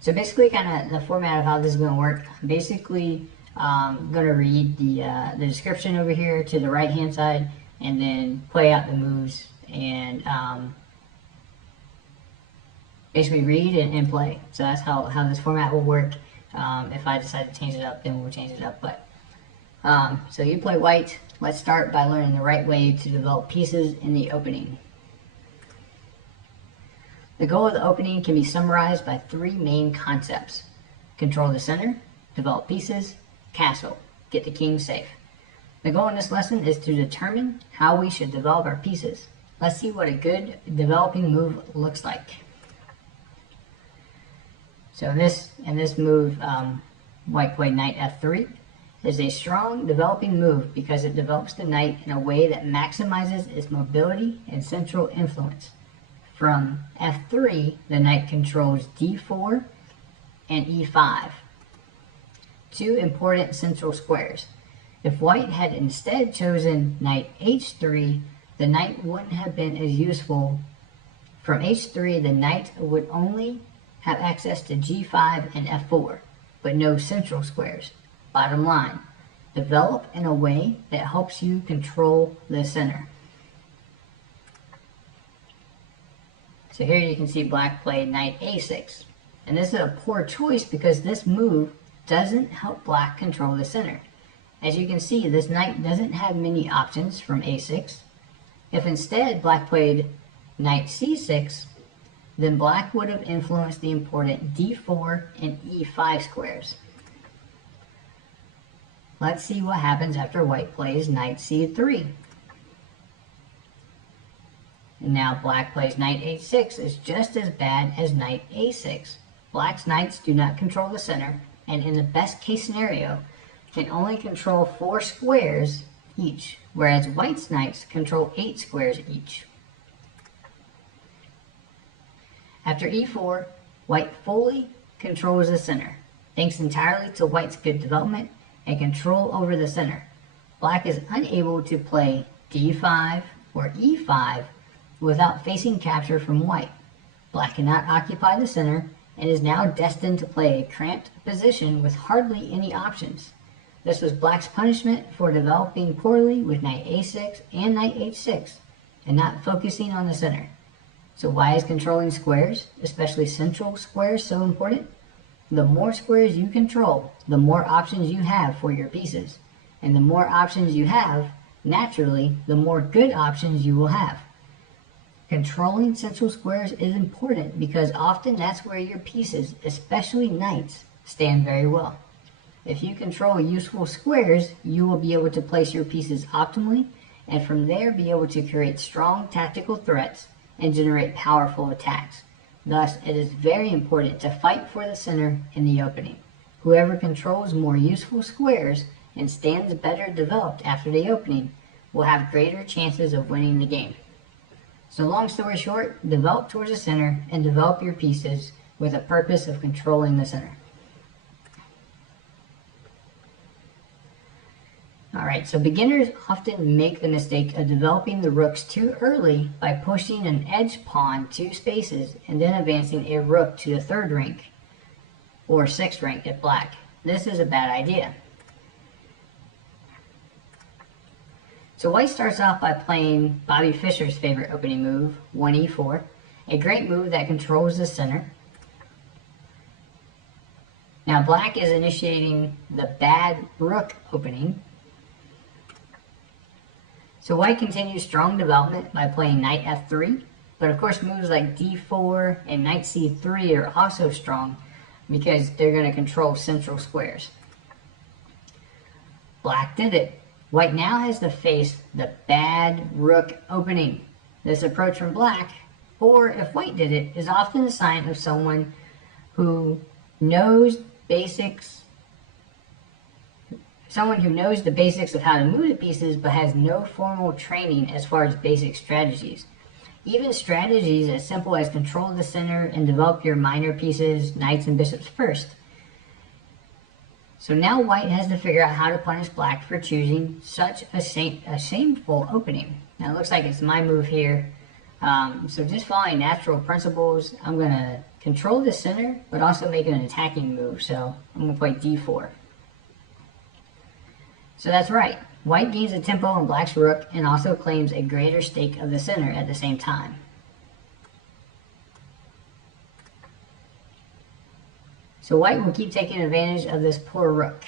So basically, kind of the format of how this is going to work. Basically, I'm going to read the description over here to the right hand side, and then play out the moves and basically read and play. So that's how this format will work. If I decide to change it up, then we'll change it up. But so you play white. Let's start by learning the right way to develop pieces in the opening. The goal of the opening can be summarized by three main concepts: control the center, develop pieces, castle, get the king safe. The goal in this lesson is to determine how we should develop our pieces. Let's see what a good developing move looks like. So in this move, white played knight f3. Is a strong developing move because it develops the knight in a way that maximizes its mobility and central influence. From f3, the knight controls d4 and e5, two important central squares. If white had instead chosen knight h3, the knight wouldn't have been as useful. From h3, the knight would only have access to g5 and f4, but no central squares. Bottom line, develop in a way that helps you control the center. So here you can see black play knight a6. And this is a poor choice because this move doesn't help black control the center. As you can see, this knight doesn't have many options from a6. If instead black played knight c6, then black would have influenced the important d4 and e5 squares. Let's see what happens after white plays knight c3. And now black plays knight h6 is just as bad as knight a6. Black's knights do not control the center, and in the best case scenario, can only control 4 squares each, whereas white's knights control 8 squares each. After e4, white fully controls the center, thanks entirely to white's good development and control over the center. Black is unable to play d5 or e5 without facing capture from white. Black cannot occupy the center and is now destined to play a cramped position with hardly any options. This was black's punishment for developing poorly with knight a6 and knight h6 and not focusing on the center. So why is controlling squares, especially central squares, so important? The more squares you control, the more options you have for your pieces. And the more options you have, naturally, the more good options you will have. Controlling central squares is important because often that's where your pieces, especially knights, stand very well. If you control useful squares, you will be able to place your pieces optimally and from there be able to create strong tactical threats and generate powerful attacks. Thus, it is very important to fight for the center in the opening. Whoever controls more useful squares and stands better developed after the opening will have greater chances of winning the game. So long story short, develop towards the center and develop your pieces with a purpose of controlling the center. Alright, so beginners often make the mistake of developing the rooks too early by pushing an edge pawn 2 spaces and then advancing a rook to the 3rd rank or 6th rank at black. This is a bad idea. So white starts off by playing Bobby Fischer's favorite opening move, 1e4, a great move that controls the center. Now black is initiating the bad rook opening. So white continues strong development by playing knight f3, but of course moves like d4 and knight c3 are also strong because they're going to control central squares. Black did it. White now has to face the bad rook opening. This approach from black, or if white did it, is often a sign of someone who knows basics, someone who knows the basics of how to move the pieces but has no formal training as far as basic strategies. Even strategies as simple as control the center and develop your minor pieces, knights and bishops first. So now white has to figure out how to punish black for choosing such a shameful opening. Now it looks like it's my move here. So just following natural principles, I'm going to control the center, but also make an attacking move. So I'm going to play d4. So that's right. White gains a tempo on black's rook and also claims a greater stake of the center at the same time. So white will keep taking advantage of this poor rook.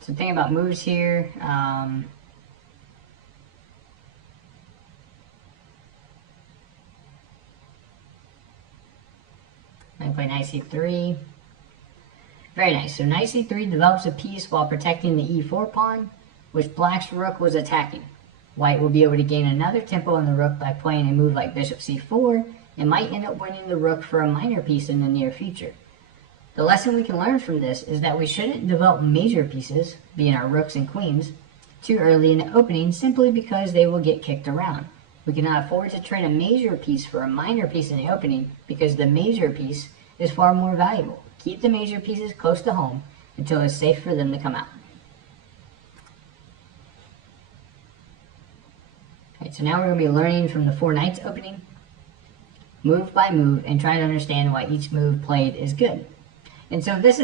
So think about moves here. I'm going to play knight c3. Very nice. So knight c3 develops a piece while protecting the e4 pawn, which black's rook was attacking. White will be able to gain another tempo on the rook by playing a move like bishop c4 and might end up winning the rook for a minor piece in the near future. The lesson we can learn from this is that we shouldn't develop major pieces, being our rooks and queens, too early in the opening simply because they will get kicked around. We cannot afford to trade a major piece for a minor piece in the opening because the major piece is far more valuable. Keep the major pieces close to home until it's safe for them to come out. Alright, so now we're going to be learning from the 4 knights opening, move by move, and try to understand why each move played is good. And so this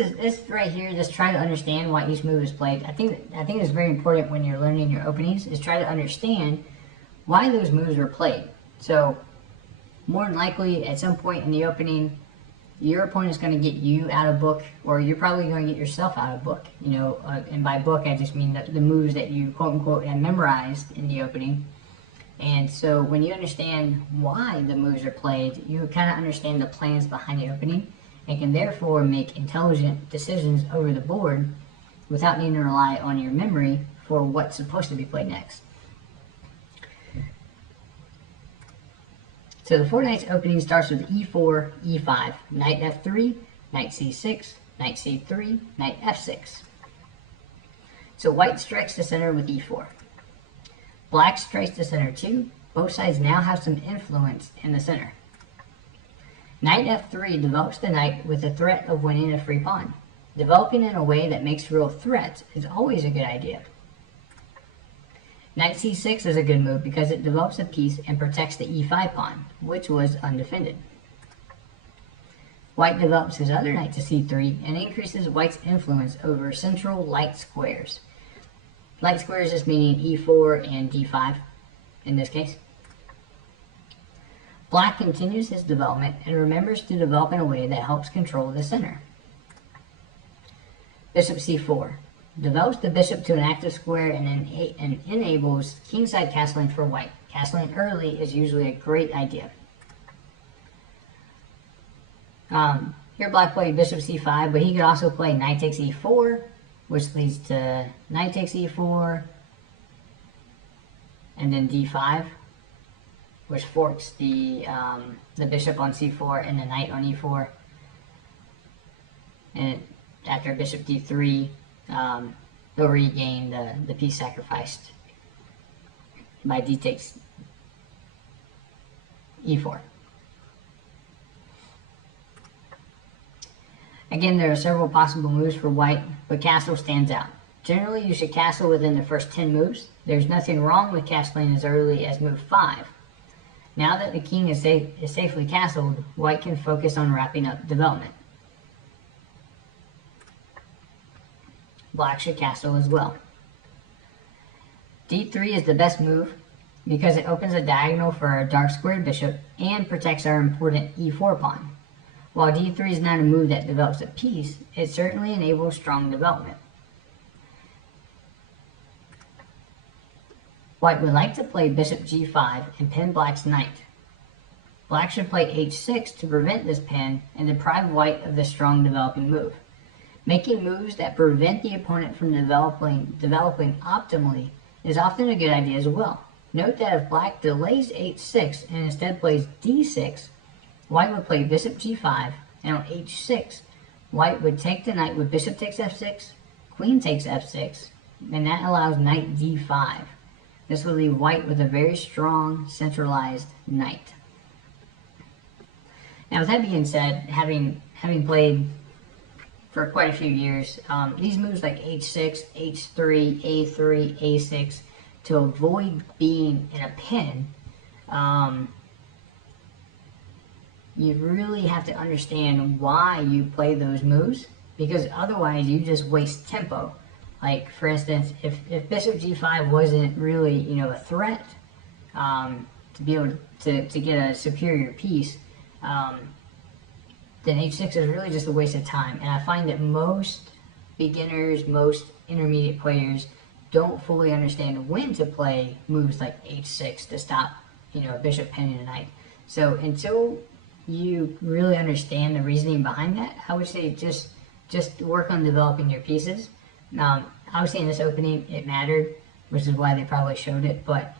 right here, just try to understand why each move is played. I think it's very important when you're learning your openings is try to understand why those moves were played. So more than likely at some point in the opening, your opponent is going to get you out of book, or you're probably going to get yourself out of book. You know, and by book I just mean the moves that you quote unquote have memorized in the opening. And so when you understand why the moves are played, you kind of understand the plans behind the opening, and can therefore make intelligent decisions over the board without needing to rely on your memory for what's supposed to be played next. So the 4 knights opening starts with e4, e5, knight f3, knight c6, knight c3, knight f6. So white strikes the center with e4. Black strikes the center too. Both sides now have some influence in the center. Knight f3 develops the knight with the threat of winning a free pawn. Developing in a way that makes real threats is always a good idea. Knight c6 is a good move because it develops a piece and protects the e5 pawn, which was undefended. White develops his other knight to c3 and increases white's influence over central light squares. Light squares just meaning e4 and d5 in this case. Black continues his development and remembers to develop in a way that helps control the center. Bishop c4 develops the bishop to an active square and enables kingside castling for white. Castling early is usually a great idea. Here black played bishop c5, but he could also play knight takes e4, which leads to knight takes e4, and then d5, which forks the bishop on c4 and the knight on e4. And after bishop d3, he'll regain the piece sacrificed by d takes e4. Again, there are several possible moves for white, but castle stands out. Generally, you should castle within the first 10 moves. There's nothing wrong with castling as early as move 5. Now that the king is safely castled, white can focus on wrapping up development. Black should castle as well. d3 is the best move because it opens a diagonal for our dark squared bishop and protects our important e4 pawn. While d3 is not a move that develops a piece, it certainly enables strong development. White would like to play bishop g5 and pin black's knight. Black should play h6 to prevent this pin and deprive white of this strong developing move. Making moves that prevent the opponent from developing optimally is often a good idea as well. Note that if black delays h6 and instead plays d6, white would play bishop g5, and on h6, white would take the knight with bishop takes f6, queen takes f6, and that allows knight d5. This will leave white with a very strong, centralized knight. Now with that being said, having played for quite a few years. These moves like h6, h3, a3, a6, to avoid being in a pin, you really have to understand why you play those moves, because otherwise you just waste tempo. Like, for instance, if bishop g5 wasn't really, you know, a threat to be able to get a superior piece, then h6 is really just a waste of time. And I find that most beginners, most intermediate players don't fully understand when to play moves like h6 to stop, you know, a bishop pinning a knight. So until you really understand the reasoning behind that, I would say just work on developing your pieces. Obviously in this opening it mattered, which is why they probably showed it, but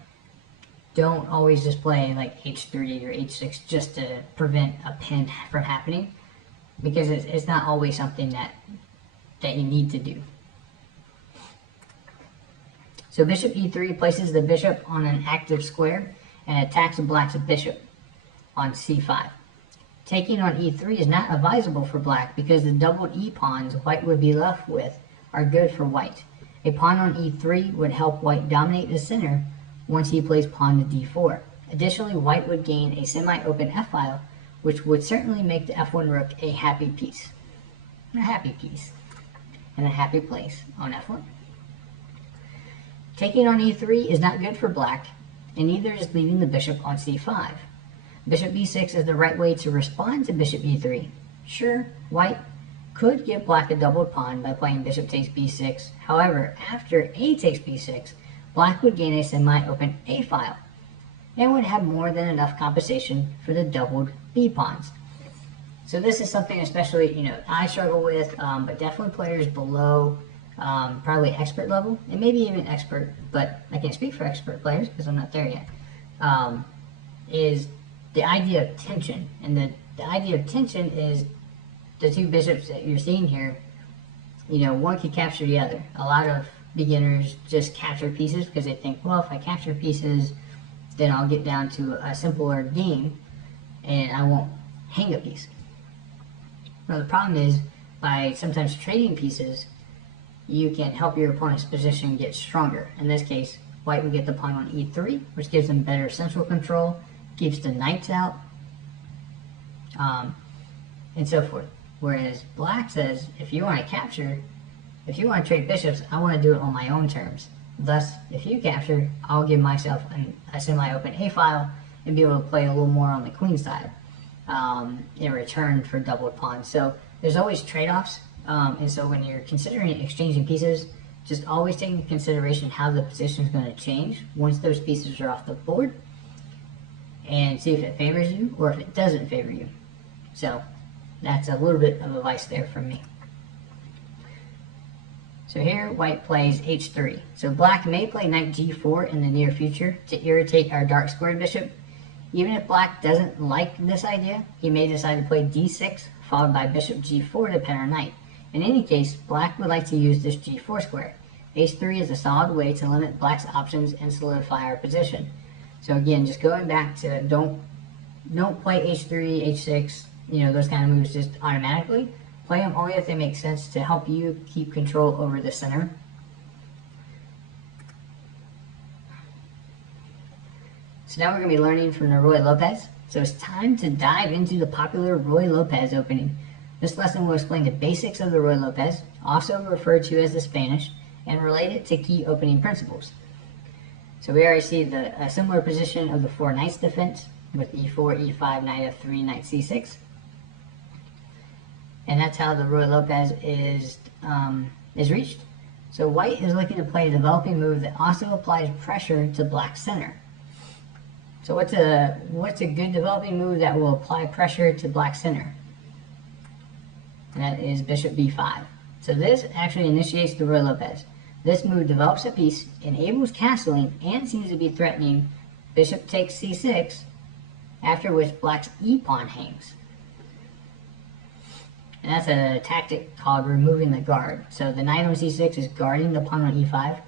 don't always just play like h3 or h6 just to prevent a pin from happening, because it's not always something that you need to do. So bishop e3 places the bishop on an active square and attacks black's bishop on c5. Taking on e3 is not advisable for black because the doubled e pawns white would be left with are good for white. A pawn on e3 would help white dominate the center once he plays pawn to d4. Additionally, white would gain a semi-open f-file, which would certainly make the f1 rook a happy piece. A happy piece. And a happy place on f1. Taking on e3 is not good for black, and neither is leaving the bishop on c5. Bishop b6 is the right way to respond to bishop e3. Sure, white could give black a doubled pawn by playing bishop takes b6. However, after a takes b6, black would gain a semi-open a file and would have more than enough compensation for the doubled b pawns. So this is something especially, you know, I struggle with, but definitely players below probably expert level, and maybe even expert, but I can't speak for expert players because I'm not there yet, is the idea of tension. And the idea of tension is the two bishops that you're seeing here, you know, one can capture the other. A lot of beginners just capture pieces because they think, well, if I capture pieces, then I'll get down to a simpler game and I won't hang a piece. Well, the problem is, by sometimes trading pieces, you can help your opponent's position get stronger. In this case, white would get the pawn on e3, which gives them better central control, keeps the knights out, and so forth. Whereas black says, if you want to capture, if you want to trade bishops, I want to do it on my own terms. Thus, if you capture, I'll give myself a semi-open a file and be able to play a little more on the queen side in return for doubled pawns. So there's always trade-offs, and so when you're considering exchanging pieces, just always take into consideration how the position is going to change once those pieces are off the board, and see if it favors you or if it doesn't favor you. So that's a little bit of advice there from me. So here white plays h3. So black may play knight g4 in the near future to irritate our dark squared bishop. Even if black doesn't like this idea, he may decide to play d6 followed by bishop g4 to pin our knight. In any case, black would like to use this g4 square. h3 is a solid way to limit black's options and solidify our position. So again, just going back to don't play h3, h6, you know, those kind of moves just automatically. Play them only if they make sense to help you keep control over the center. So now we're going to be learning from the Ruy Lopez. So it's time to dive into the popular Ruy Lopez opening. This lesson will explain the basics of the Ruy Lopez, also referred to as the Spanish, and relate it to key opening principles. So we already see a similar position of the four knights defense with e4, e5, knight f3, knight c6. And that's how the Ruy Lopez is reached. So white is looking to play a developing move that also applies pressure to black's center. So what's a good developing move that will apply pressure to black's center? And that is bishop b5. So this actually initiates the Ruy Lopez. This move develops a piece, enables castling, and seems to be threatening bishop takes c6, after which black's e-pawn hangs. And that's a tactic called removing the guard. So the knight on c6 is guarding the pawn on e5.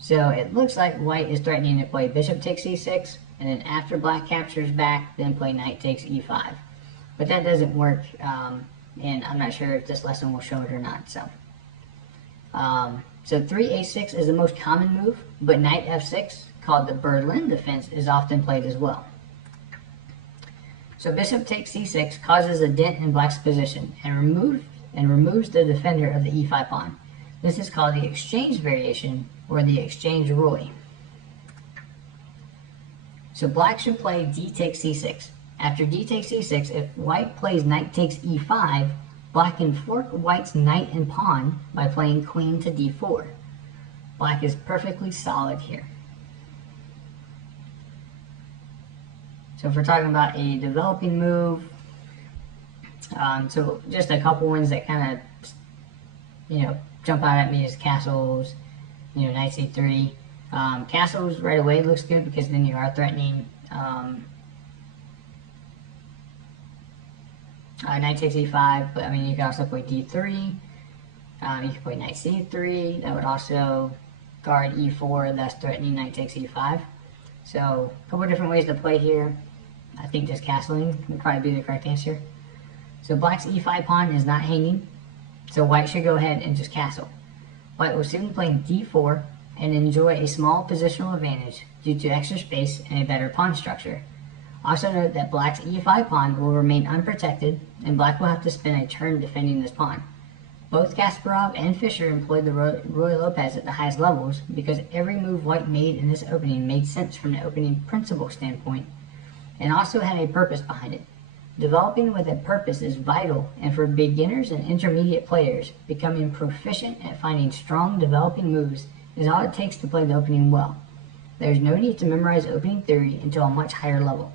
So it looks like white is threatening to play bishop takes c6, and then after black captures back, then play knight takes e5. But that doesn't work and I'm not sure if this lesson will show it or not. So 3a6 is the most common move, but knight f6, called the Berlin defense, is often played as well. So bishop takes c6 causes a dent in black's position and removes the defender of the e5 pawn. This is called the exchange variation or the exchange Roy. So black should play d takes c6. After d takes c6, if white plays knight takes e5, black can fork white's knight and pawn by playing queen to d4. Black is perfectly solid here. So if we're talking about a developing move, so just a couple ones that kind of, jump out at me is castles, knight c3. Castles right away looks good because then you are threatening knight takes e5, but I mean you can also play d3. You can play knight c3. That would also guard e4, thus threatening knight takes e5. So a couple different ways to play here. I think just castling would probably be the correct answer. So black's e5 pawn is not hanging, so white should go ahead and just castle. White will soon play d4 and enjoy a small positional advantage due to extra space and a better pawn structure. Also note that black's e5 pawn will remain unprotected, and black will have to spend a turn defending this pawn. Both Kasparov and Fischer employed the Ruy Lopez at the highest levels because every move white made in this opening made sense from the opening principle standpoint and also had a purpose behind it. Developing with a purpose is vital, and for beginners and intermediate players, becoming proficient at finding strong developing moves is all it takes to play the opening well. There is no need to memorize opening theory until a much higher level.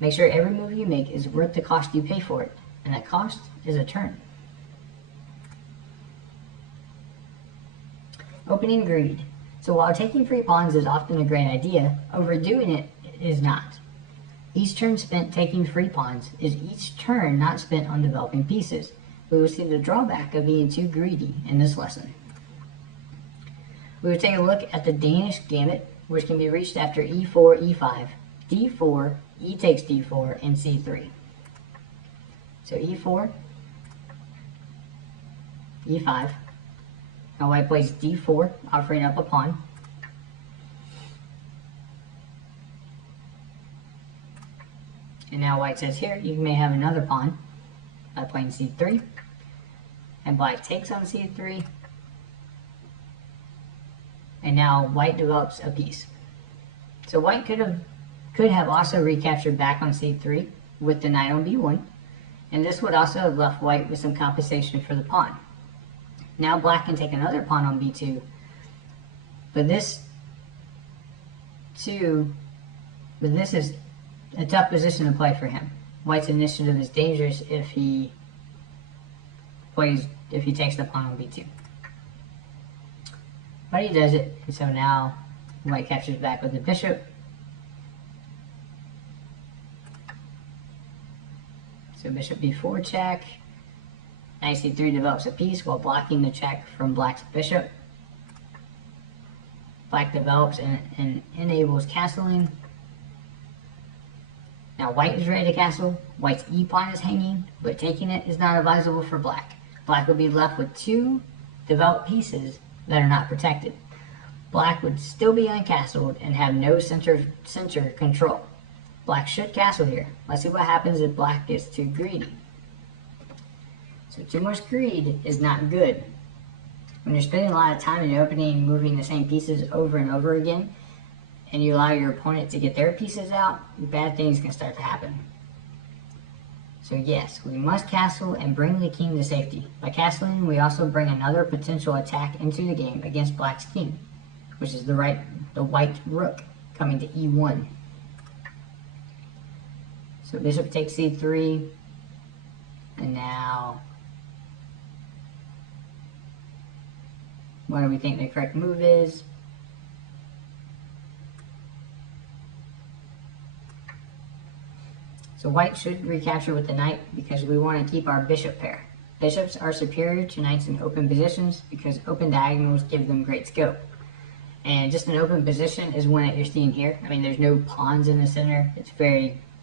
Make sure every move you make is worth the cost you pay for it, and that cost is a turn. Opening greed. So while taking free pawns is often a great idea, overdoing it is not. Each turn spent taking free pawns is each turn not spent on developing pieces. We will see the drawback of being too greedy in this lesson. We will take a look at the Danish gambit, which can be reached after e4, e5, d4, e takes d4, and c3. So e4, e5. Now white plays d4, offering up a pawn. And now white says here, you may have another pawn by playing c3. And black takes on c3. And now white develops a piece. So white could have also recaptured back on c3 with the knight on b1. And this would also have left white with some compensation for the pawn. Now black can take another pawn on b2. But this is a tough position to play for him. White's initiative is dangerous if he takes the pawn on b2. But he does it, and so now white captures back with the bishop. So bishop b4 check. Knight c3 develops a piece while blocking the check from black's bishop. Black develops and enables castling. Now white is ready to castle. White's e-pawn is hanging, but taking it is not advisable for black. Black would be left with two developed pieces that are not protected. Black would still be uncastled and have no center control. Black should castle here. Let's see what happens if black gets too greedy. So too much greed is not good. When you're spending a lot of time in the opening moving the same pieces over and over again, and you allow your opponent to get their pieces out, bad things can start to happen. So yes, we must castle and bring the king to safety. By castling, we also bring another potential attack into the game against black's king, which is the white rook coming to e1. So bishop takes c3, and now what do we think the correct move is? So white should recapture with the knight because we want to keep our bishop pair. Bishops are superior to knights in open positions because open diagonals give them great scope. And just an open position is one that you're seeing here. I mean, there's no pawns in the center.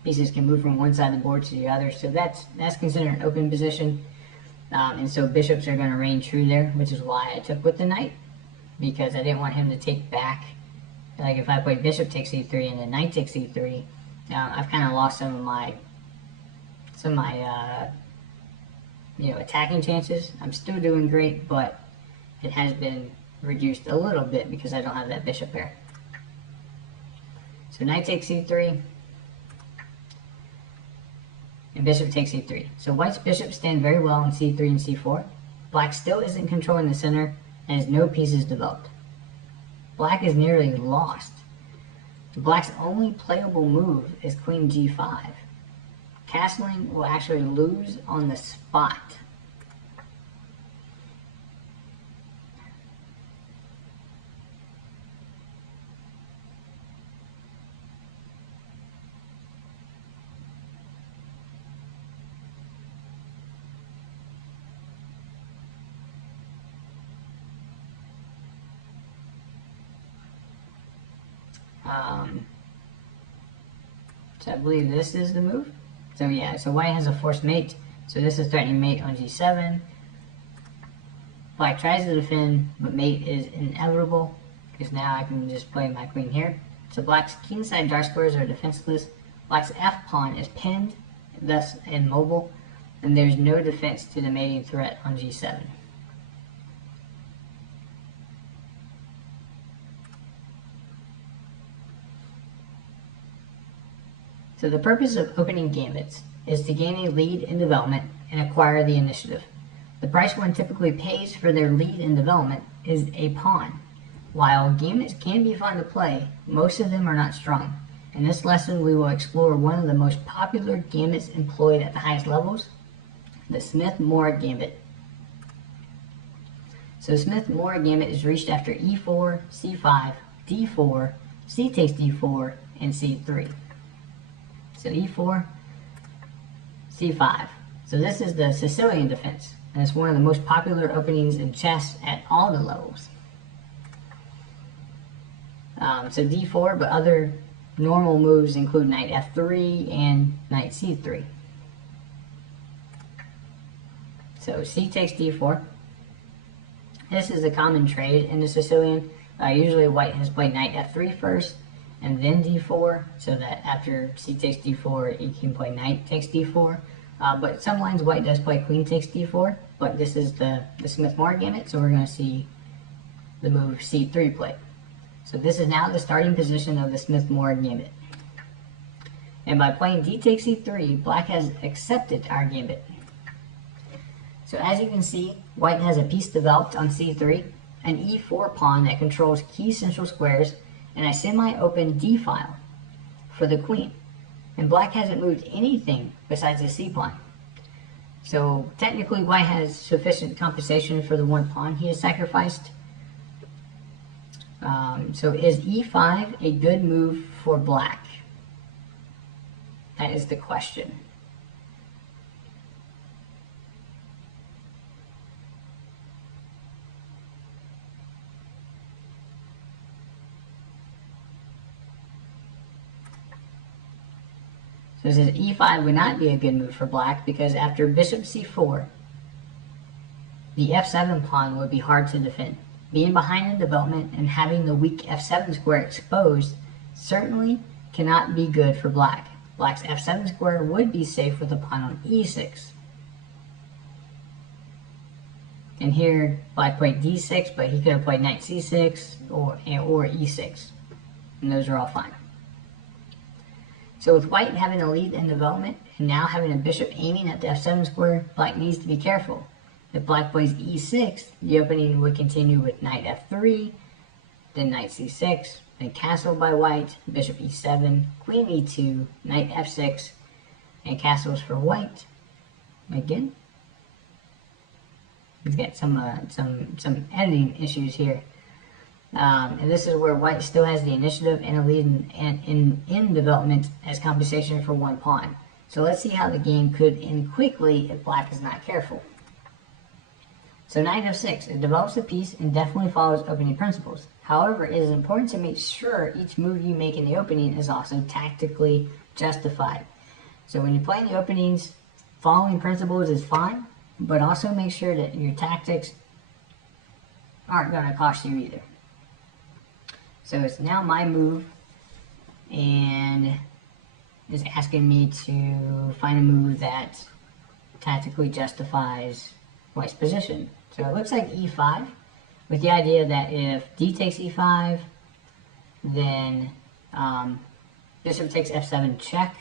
Pieces can move from one side of the board to the other. So that's considered an open position. And so bishops are going to reign true there, which is why I took with the knight, because I didn't want him to take back. Like if I played bishop takes e3 and then knight takes e3, I've kind of lost some of my attacking chances. I'm still doing great, but it has been reduced a little bit because I don't have that bishop there. So knight takes e3, and bishop takes e3. So white's bishops stand very well in c3 and c4. Black still isn't controlling the center and has no pieces developed. Black is nearly lost. Black's only playable move is queen g5. Castling will actually lose on the spot. So I believe this is the move. So yeah, so white has a forced mate. So this is threatening mate on g7. Black tries to defend, but mate is inevitable because now I can just play my queen here. So black's kingside dark squares are defenseless. Black's f pawn is pinned, thus immobile, and there's no defense to the mating threat on g7. So the purpose of opening gambits is to gain a lead in development and acquire the initiative. The price one typically pays for their lead in development is a pawn. While gambits can be fun to play, most of them are not strong. In this lesson, we will explore one of the most popular gambits employed at the highest levels, the Smith-Morra gambit. So the Smith-Morra gambit is reached after e4, c5, d4, c takes d4, and c3. So e4, c5. So this is the Sicilian defense, and it's one of the most popular openings in chess at all the levels. So d4, but other normal moves include knight f3 and knight c3. So c takes d4. This is a common trade in the Sicilian. Usually white has played knight f3 first, and then d4, so that after c takes d4, you can play knight takes d4. But some lines white does play queen takes d4, but this is the Smith-Morra gambit, so we're going to see the move c3 played. So this is now the starting position of the Smith-Morra gambit. And by playing d takes e3, black has accepted our gambit. So as you can see, white has a piece developed on c3, an e4 pawn that controls key central squares, and a semi-open d-file for the queen. And black hasn't moved anything besides the c pawn. So technically white has sufficient compensation for the one pawn he has sacrificed. So is e5 a good move for black? That is the question. So it says e5 would not be a good move for black because after bishop c4, the f7 pawn would be hard to defend. Being behind in development and having the weak f7 square exposed certainly cannot be good for black. Black's f7 square would be safe with a pawn on e6. And here black played d6, but he could have played knight c6 or e6. And those are all fine. So with white having a lead in development and now having a bishop aiming at the f7 square, black needs to be careful. If black plays e6, the opening would continue with knight f3, then knight c6, then castle by white, bishop e7, queen e2, knight f6, and castles for white. Again, he's got some editing issues here. And this is where white still has the initiative and a lead in development as compensation for one pawn. So let's see how the game could end quickly if black is not careful. So knight f6, it develops a piece and definitely follows opening principles. However, it is important to make sure each move you make in the opening is also tactically justified. So when you play in the openings, following principles is fine, but also make sure that your tactics aren't going to cost you either. So it's now my move, and is asking me to find a move that tactically justifies white's position. So it looks like e5, with the idea that if d takes e5, then bishop takes f7 check.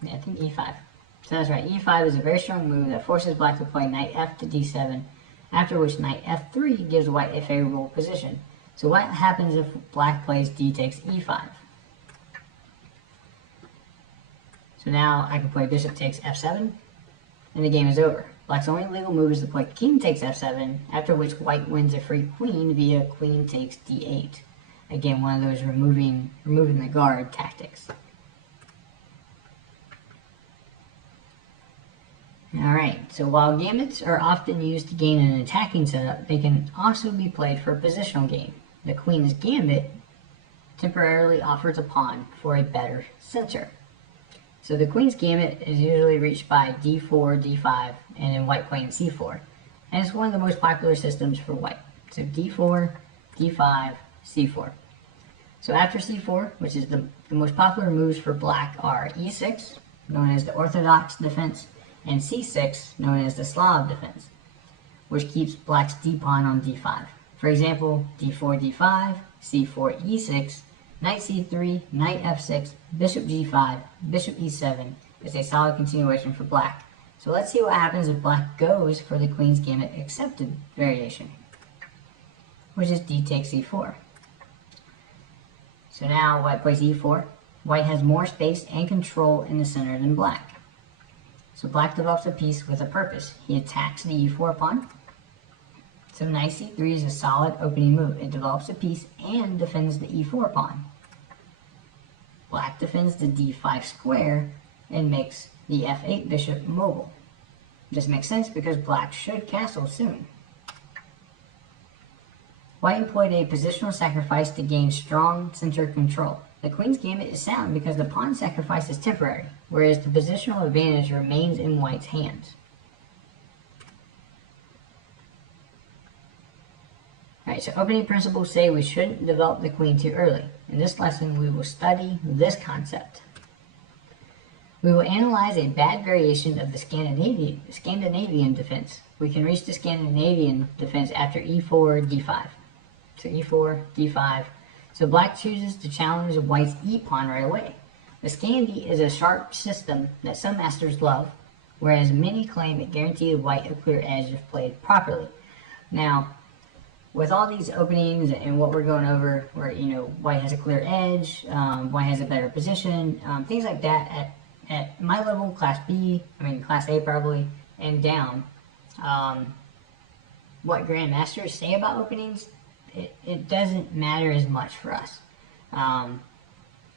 Yeah, I think e5. So that's right, e5 is a very strong move that forces black to play knight f to d7, after which knight f3 gives white a favorable position. So what happens if black plays d takes e5? So now I can play bishop takes f7, and the game is over. Black's only legal move is to play king takes f7, after which white wins a free queen via queen takes d8. Again, one of those removing the guard tactics. Alright, so while gambits are often used to gain an attacking setup, they can also be played for a positional game. The queen's gambit temporarily offers a pawn for a better center. So the queen's gambit is usually reached by d4, d5, and then white playing c4. And it's one of the most popular systems for white. So d4, d5, c4. So after c4, which is the most popular moves for black, are e6, known as the orthodox defense, and c6, known as the Slav defense, which keeps black's d-pawn on d5. For example, d4, d5, c4, e6, knight c3, knight f6, bishop g5, bishop e7 is a solid continuation for black. So let's see what happens if black goes for the queen's gambit accepted variation, which is d takes e4. So now white plays e4. White has more space and control in the center than black. So black develops a piece with a purpose. He attacks the e4 pawn. So knight c3 is a solid opening move. It develops a piece and defends the e4 pawn. Black defends the d5 square and makes the f8 bishop mobile. This makes sense because black should castle soon. White employed a positional sacrifice to gain strong center control. The queen's gambit is sound because the pawn sacrifice is temporary, whereas the positional advantage remains in white's hands. Alright, so opening principles say we shouldn't develop the queen too early. In this lesson, we will study this concept. We will analyze a bad variation of the Scandinavian defense. We can reach the Scandinavian defense after e4, d5. So e4, d5. So black chooses to challenge white's e-pawn right away. The Scandi is a sharp system that some masters love, whereas many claim it guaranteed white a clear edge if played properly. Now, with all these openings and what we're going over, where white has a clear edge, white has a better position, things like that at my level, class B, class A probably, and down, what grandmasters say about openings, it doesn't matter as much for us,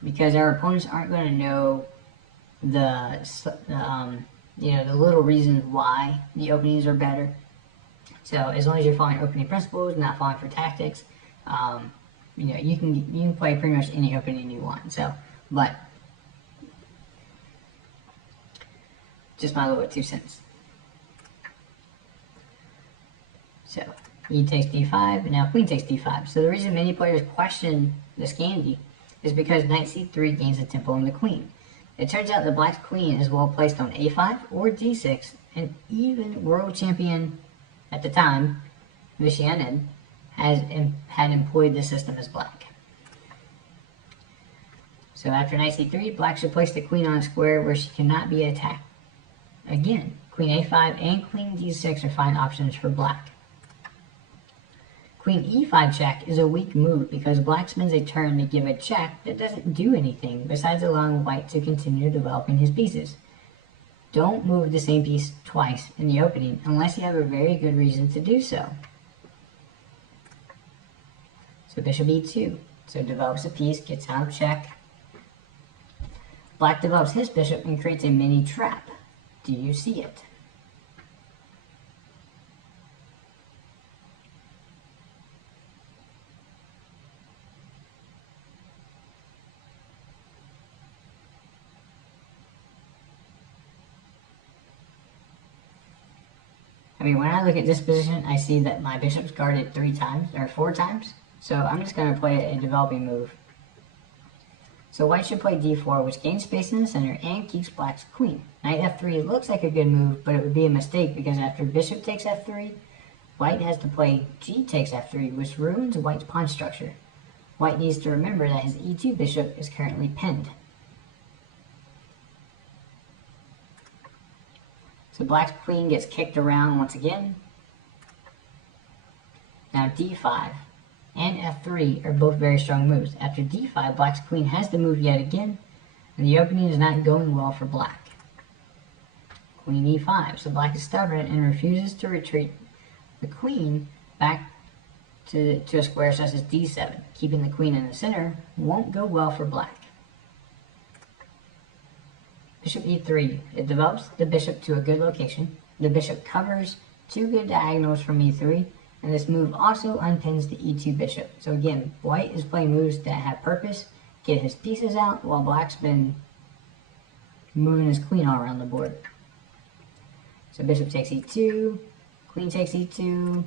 because our opponents aren't going to know the little reasons why the openings are better. So as long as you're following opening principles, not falling for tactics, you can play pretty much any opening you want. So, but just my little 2 cents. So e takes d5, and now queen takes d5. So the reason many players question the Scandi is because knight c3 gains a tempo on the queen. It turns out that black's queen is well placed on a5 or d6, and even world champion at the time, Vishianen, had employed this system as black. So after knight c3, black should place the queen on a square where she cannot be attacked. Again, queen a5 and queen d6 are fine options for black. Queen e5 check is a weak move because black spends a turn to give a check that doesn't do anything besides allowing white to continue developing his pieces. Don't move the same piece twice in the opening unless you have a very good reason to do so. So bishop e2. So develops a piece, gets out of check. Black develops his bishop and creates a mini trap. Do you see it? I mean, when I look at this position, I see that my bishop's guarded 3 times, or 4 times. So I'm just going to play a developing move. So white should play d4, which gains space in the center and keeps black's queen. Knight f3 looks like a good move, but it would be a mistake because after bishop takes f3, white has to play g takes f3, which ruins white's pawn structure. White needs to remember that his e2 bishop is currently pinned. So black's queen gets kicked around once again. Now d5 and f3 are both very strong moves. After d5, black's queen has to move yet again, and the opening is not going well for black. Queen e5, so black is stubborn and refuses to retreat the queen back to a square such as d7. Keeping the queen in the center won't go well for black. Bishop e3, it develops the bishop to a good location. The bishop covers 2 good diagonals from e3, and this move also unpins the e2 bishop. So again, white is playing moves that have purpose, get his pieces out, while black's been moving his queen all around the board. So bishop takes e2, queen takes e2,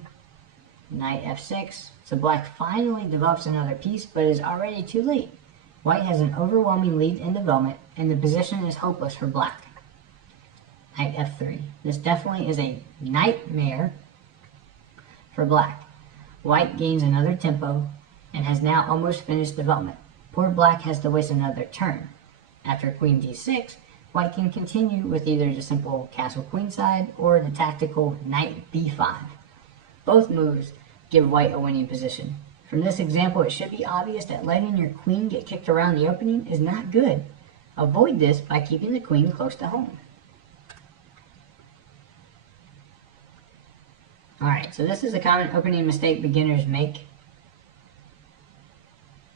knight f6. So black finally develops another piece, but it is already too late. White has an overwhelming lead in development, and the position is hopeless for black. Knight f3. This definitely is a nightmare for black. White gains another tempo and has now almost finished development. Poor black has to waste another turn. After queen d6, white can continue with either the simple castle queenside or the tactical knight b5. Both moves give white a winning position. From this example, it should be obvious that letting your queen get kicked around the opening is not good. Avoid this by keeping the queen close to home. Alright, so this is a common opening mistake beginners make,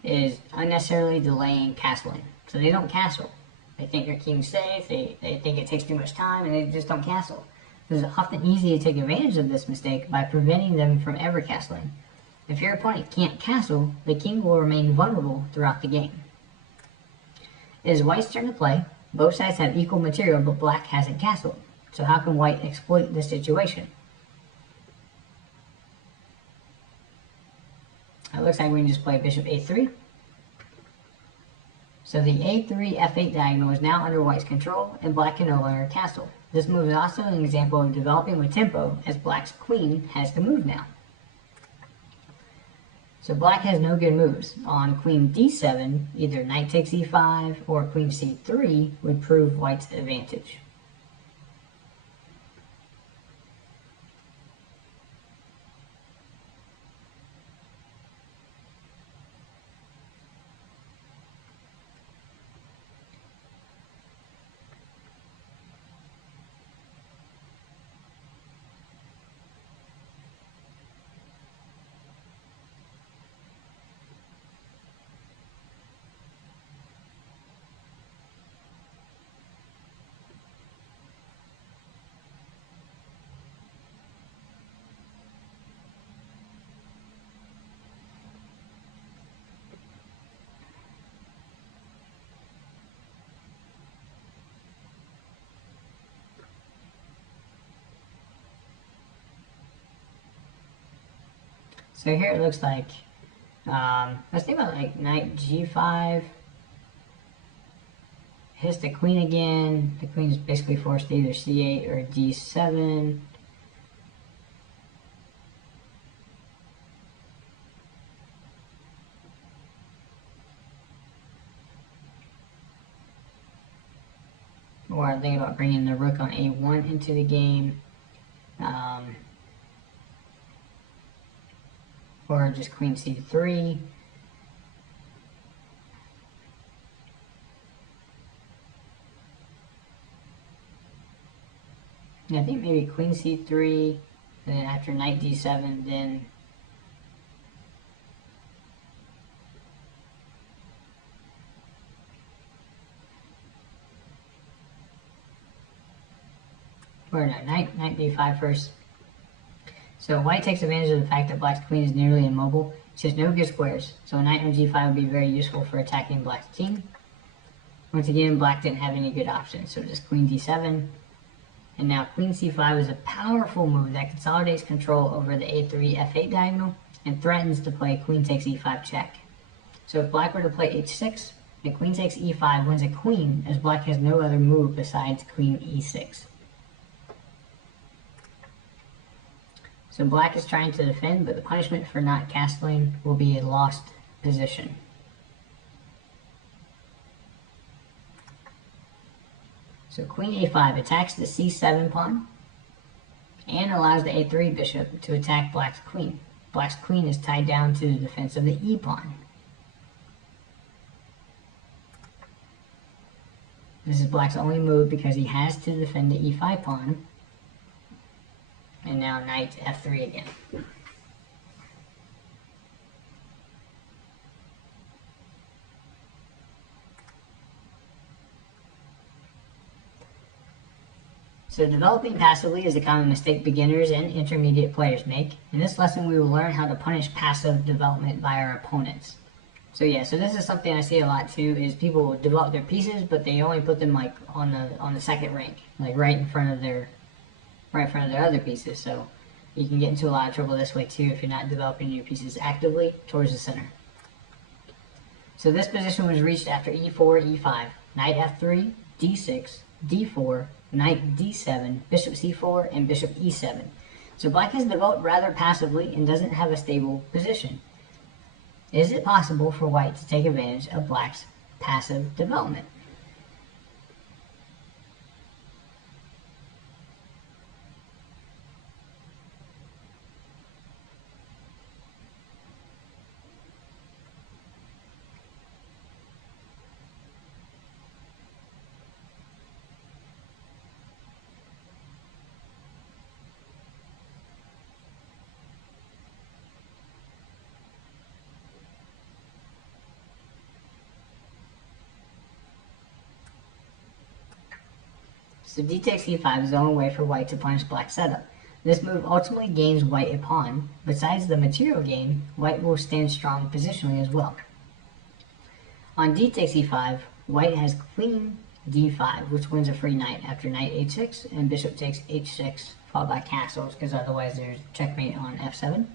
is unnecessarily delaying castling. So they don't castle. They think their king's safe, they think it takes too much time, and they just don't castle. It is often easy to take advantage of this mistake by preventing them from ever castling. If your opponent can't castle, the king will remain vulnerable throughout the game. It is white's turn to play. Both sides have equal material, but black hasn't castled. So how can white exploit this situation? It looks like we can just play bishop a3. So the a3 f8 diagonal is now under white's control, and black can no longer castle. This move is also an example of developing with tempo, as black's queen has to move now. So black has no good moves. On queen d7, either knight takes e5 or queen c3 would prove white's advantage. So here it looks like, let's think about like knight g5, hits the queen again, the queen is basically forced to either c8 or d7. Or I'm thinking about bringing the rook on a1 into the game. Or just queen c3. And I think maybe queen c3, and then after knight d7, then or no, knight b5 first. So white takes advantage of the fact that black's queen is nearly immobile. She has no good squares, so a knight on g5 would be very useful for attacking black's king. Once again, black didn't have any good options, so just queen d7, And now queen c5 is a powerful move that consolidates control over the a3 f8 diagonal and threatens to play queen takes e5 check. So if black were to play h6, and queen takes e5 wins a queen, as black has no other move besides queen e6. So black is trying to defend, but the punishment for not castling will be a lost position. So queen a5 attacks the c7 pawn and allows the a3 bishop to attack black's queen. Black's queen is tied down to the defense of the e pawn. This is black's only move because he has to defend the e5 pawn. And now knight f3 again. So developing passively is a common mistake beginners and intermediate players make. In this lesson we will learn how to punish passive development by our opponents. So this is something I see a lot too, is people develop their pieces but they only put them like on the second rank, like right in front of their other pieces. So you can get into a lot of trouble this way too if you're not developing your pieces actively towards the center. So this position was reached after e4, e5, knight f3, d6, d4, knight d7, bishop c4, and bishop e7. So black has developed rather passively and doesn't have a stable position. Is it possible for white to take advantage of black's passive development? So d takes e5 is the only way for white to punish black's setup. This move ultimately gains white a pawn. Besides the material gain, white will stand strong positionally as well. On d takes e5, white has queen d5, which wins a free knight after knight h6, and bishop takes h6, followed by castles, because otherwise there's checkmate on f7.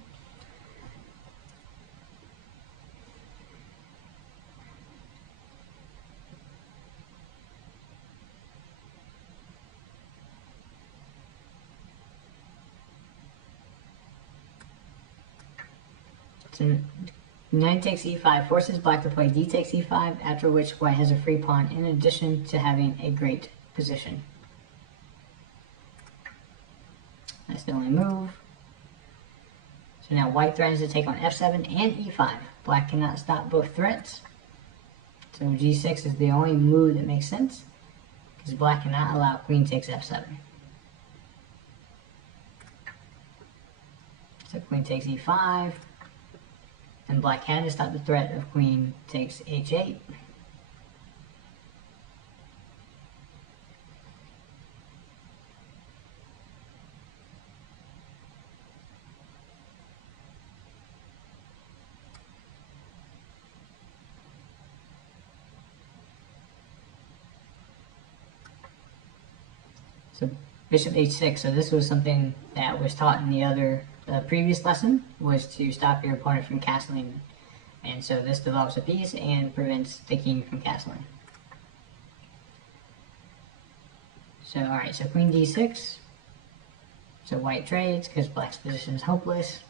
So knight takes e5 forces black to play d takes e5, after which white has a free pawn in addition to having a great position. That's the only move. So now white threatens to take on f7 and e5. Black cannot stop both threats. So g6 is the only move that makes sense, because black cannot allow queen takes f7. So queen takes e5. And black had to stop the threat of queen takes h8. So bishop h6, so this was something that was taught in the previous lesson, was to stop your opponent from castling, and so this develops a piece and prevents the king from castling. So alright, so queen d6, so white trades because black's position is hopeless.